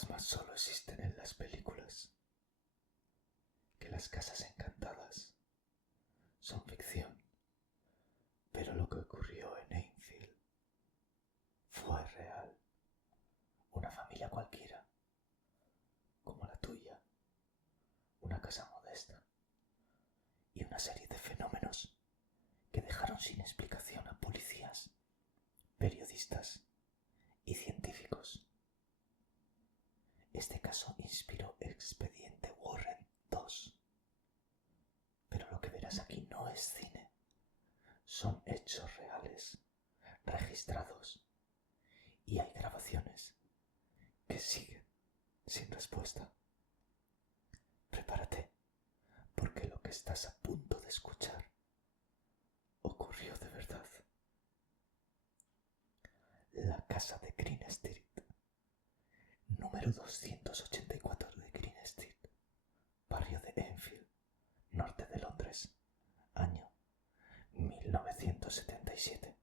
fantasmas solo existen en las películas, que las casas encantadas son ficción, pero lo que ocurrió en Enfield fue real. Una familia cualquiera, como la tuya, una casa modesta y una serie de fenómenos que dejaron sin explicación a policías, periodistas y científicos. Este caso inspiró Expediente Warren 2. Pero lo que verás aquí no es cine. Son hechos reales, registrados, y hay grabaciones que siguen sin respuesta. Prepárate, porque lo que estás a punto de escuchar ocurrió de verdad. La casa de Green Street, número 284 de Green Street, barrio de Enfield, norte de Londres, año 1977.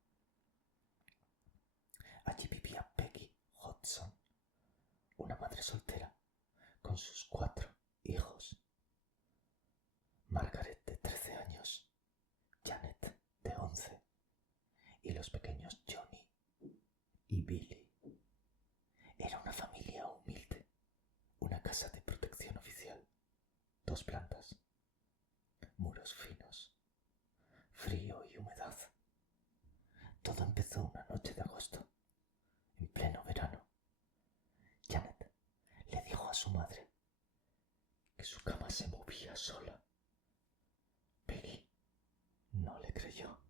Allí vivía Peggy Hodgson, una madre soltera, con sus 4 hijos. Margaret, de 13 años, Janet, de 11, y los pequeños Johnny y Billy. Era una familia humilde, una casa de protección oficial, 2 plantas, muros finos, frío y humedad. Todo empezó una noche de agosto, en pleno verano. Janet le dijo a su madre que su cama se movía sola. Peggy no le creyó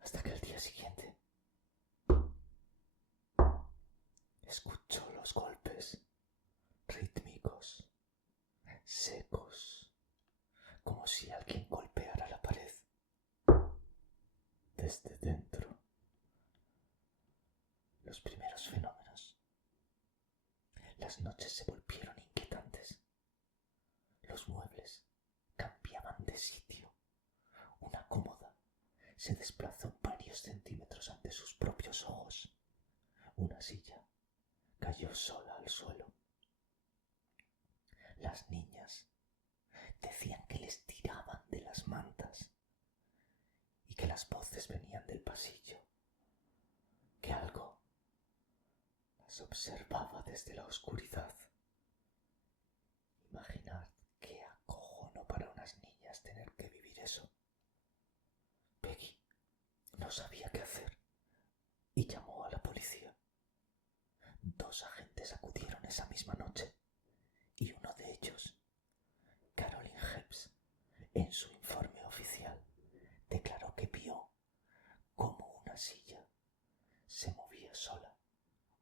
hasta que al día siguiente escuchó los golpes rítmicos, secos, como si alguien golpeara la pared desde dentro. Los primeros fenómenos. Las noches se volvieron inquietantes. Los muebles cambiaban de sitio. Una cómoda se desplazó varios centímetros ante sus propios ojos. Una silla cayó sola al suelo. Las niñas decían que les tiraban de las mantas y que las voces venían del pasillo, que algo las observaba desde la oscuridad. Imaginad qué acojono para unas niñas tener que vivir eso. Peggy no sabía qué hacer y llamó a la policía. 2 agentes acudieron esa misma noche y uno de ellos, Caroline Hepps, en su informe oficial declaró que vio cómo una silla se movía sola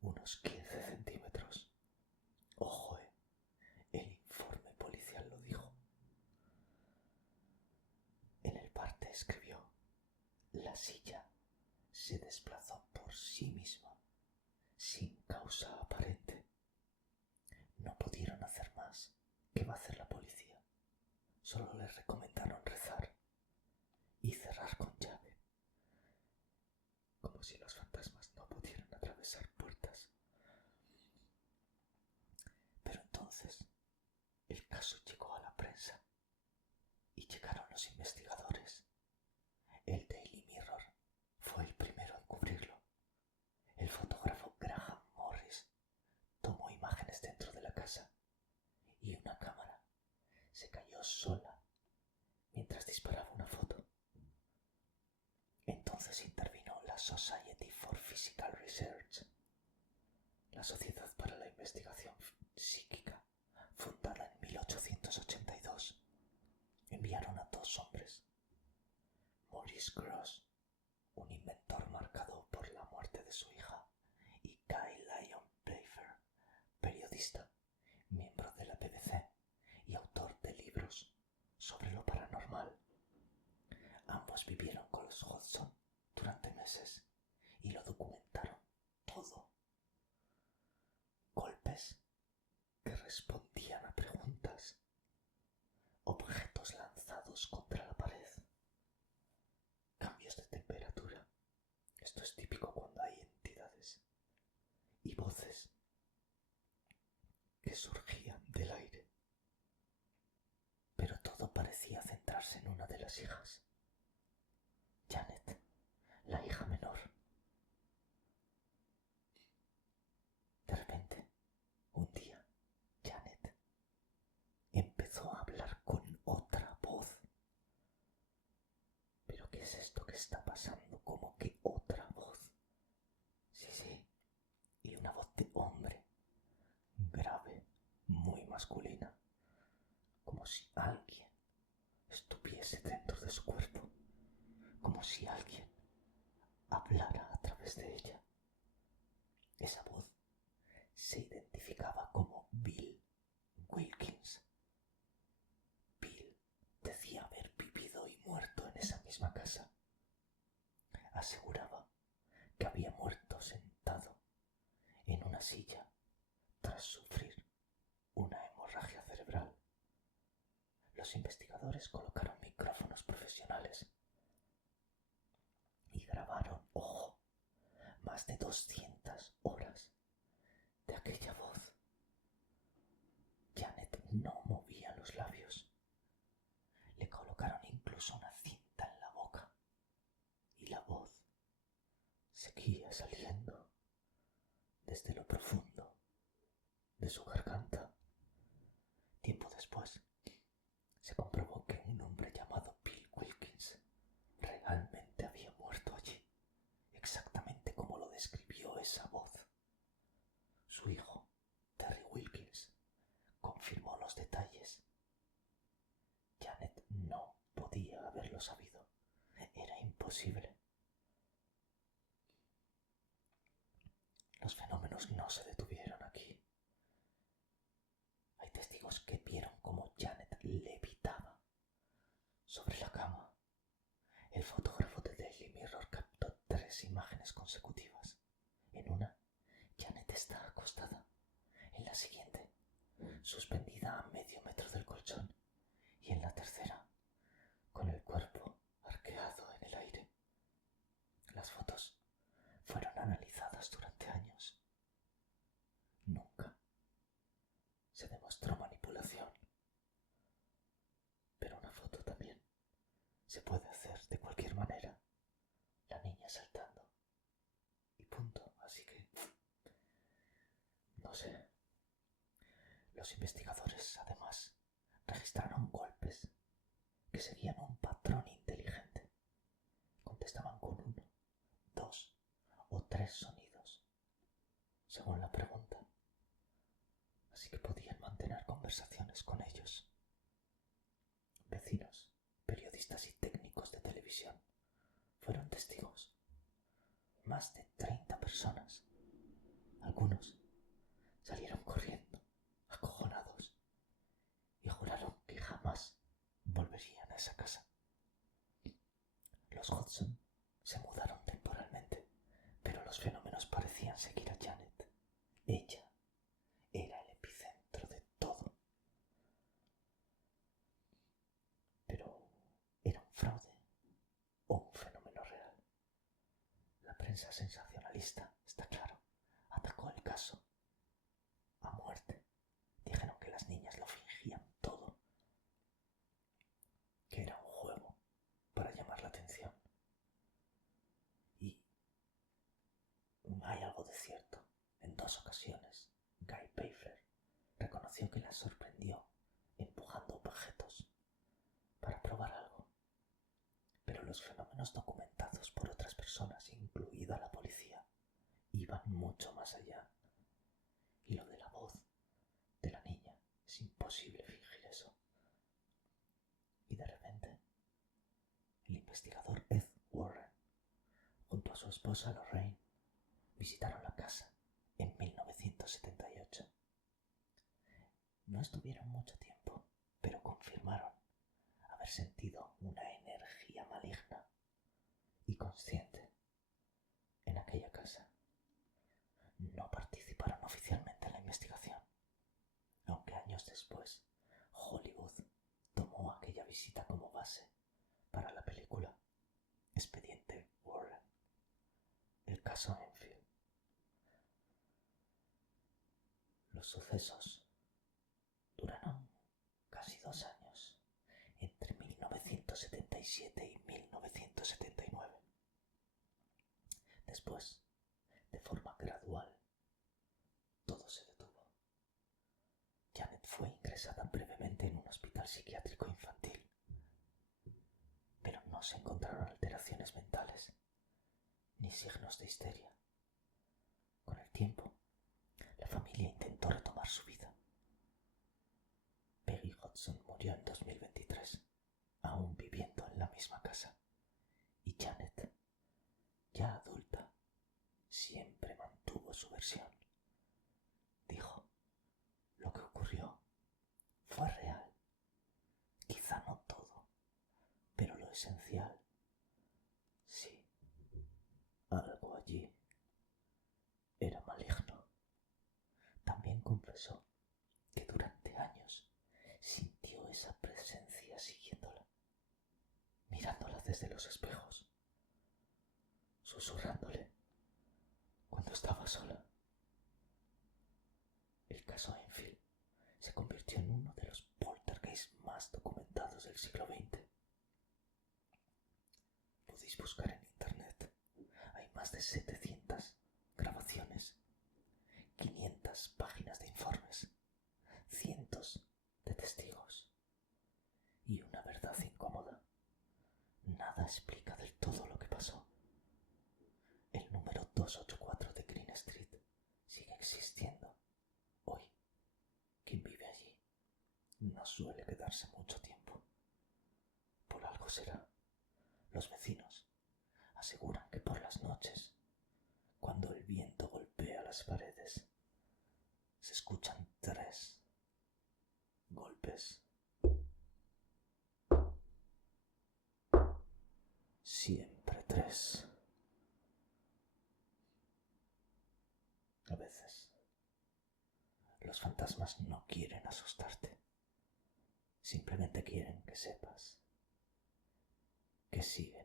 unos 15 centímetros. Ojo, el informe policial lo dijo. En el parte escribió: la silla se desplazó por sí misma, sin causa aparente. No pudieron hacer más. ¿Qué va a hacer la policía? Solo les recomendaron rezar y cerrar con llave, como si los fantasmas no pudieran atravesar puertas. Pero entonces el caso llegó a la prensa y llegaron los investigadores. El Daily Mirror fue el primero en cubrirlo. El fotógrafo Graham Morris tomó imágenes dentro de la casa y una cámara se cayó sola mientras disparaba una foto. Entonces intervino la Society for Physical Research, la Sociedad para la Investigación Psíquica, fundada en 1882. Enviaron a 2 hombres, Maurice Grosse, un inventor marcado por la muerte de su hija, y Guy Lyon Playfair, periodista, miembro de la BBC y autor de libros sobre lo paranormal. Ambos vivieron con los Hodgson durante meses y lo documentaron todo. Golpes que respondían a preguntas, objetos lanzados contra la pared, cambios de temperatura, esto es típico cuando hay entidades, y voces. que surgían del aire. Pero todo parecía centrarse en una de las hijas, Janet, la hija menor. De repente, un día, Janet empezó a hablar con otra voz. ¿Pero qué es esto que está pasando? ¿Cómo que otra voz? Sí, y una voz de hombre, grave, muy masculina, como si alguien estuviese dentro de su cuerpo, como si alguien hablara a través de ella. Esa voz se identificaba como Bill Wilkins. Bill decía haber vivido y muerto en esa misma casa. Aseguraba que había muerto sentado en una silla tras sufrir una hemorragia cerebral. Los investigadores colocaron micrófonos profesionales y grabaron, ojo, más de 200 horas de aquella voz. Janet no movía los labios. Le colocaron incluso una cinta en la boca y la voz seguía saliendo desde lo profundo de su garganta. Tiempo después, se comprobó que un hombre llamado Bill Wilkins realmente había muerto allí, exactamente como lo describió esa voz. Su hijo, Terry Wilkins, confirmó los detalles. Janet no podía haberlo sabido. Era imposible. Los fenómenos no se detuvieron aquí. Hay testigos que vieron cómo Janet levitaba sobre la cama. El fotógrafo de Daily Mirror captó 3 imágenes consecutivas. En una, Janet está acostada. En la siguiente, suspendida a medio metro del colchón. Y en la tercera, con el cuerpo arqueado en el aire. Las fotos fueron analizadas durante años. Nunca se demostró manipulación. Pero una foto también se puede hacer de cualquier manera. La niña saltando y punto. Así que no sé. Los investigadores además registraron golpes que seguían un patrón inteligente. Contestaban con 1, 2 o 3 sonidos, según la pregunta. Así que podían mantener conversaciones con ellos. Vecinos, periodistas y técnicos de televisión fueron testigos. Más de 30 personas. Algunos salieron corriendo, acojonados, y juraron que jamás volverían a esa casa. Los Hodgson se mudaron temporalmente, pero los fenómenos parecían seguir a Janet. Ella era el epicentro de todo. Pero ¿era un fraude o un fenómeno real? La prensa sensacionalista, está claro, atacó el caso a muerte. Dijeron que las niñas lo fingían todo, que era un juego para llamar la atención. Y hay algo de cierto. En 2 ocasiones, Guy Pfeiffer reconoció que la sorprendió empujando objetos para probar algo. Pero los fenómenos documentados por otras personas, incluida la policía, iban mucho más allá. Y lo de la voz de la niña, es imposible fingir eso. Y de repente, el investigador Ed Warren, junto a su esposa Lorraine, visitaron la casa en 1978. No estuvieron mucho tiempo, pero confirmaron haber sentido una energía maligna y consciente en aquella casa. No participaron oficialmente en la investigación, aunque años después Hollywood tomó aquella visita como base para la película Expediente Warren, el caso Enfield. Los sucesos 2 años, entre 1977 y 1979. Después, de forma gradual, todo se detuvo. Janet fue ingresada brevemente en un hospital psiquiátrico infantil, pero no se encontraron alteraciones mentales ni signos de histeria. Con el tiempo, la familia intentó retomar su vida. Peggy Hudson murió en 2023, aún viviendo en la misma casa, y Janet, ya adulta, siempre mantuvo su versión. Dijo, lo que ocurrió fue real, quizá no todo, pero lo esencial, sí, algo allí era maligno. También confesó que durante años sintió esa presencia siguiéndola, mirándola desde los espejos, susurrándole cuando estaba sola. El caso Enfield se convirtió en uno de los poltergeists más documentados del siglo XX. Podéis buscar en internet. Hay más de 700 grabaciones, 500 páginas de informes, cientos de testigos y una verdad incómoda. Nada explica del todo lo que pasó. El número 284 de Green Street sigue existiendo. Hoy, quien vive allí no suele quedarse mucho tiempo. Por algo será. Los vecinos aseguran que por las noches, cuando el viento golpea las paredes, se escuchan 3 golpes. Siempre 3. A veces, los fantasmas no quieren asustarte. Simplemente quieren que sepas que siguen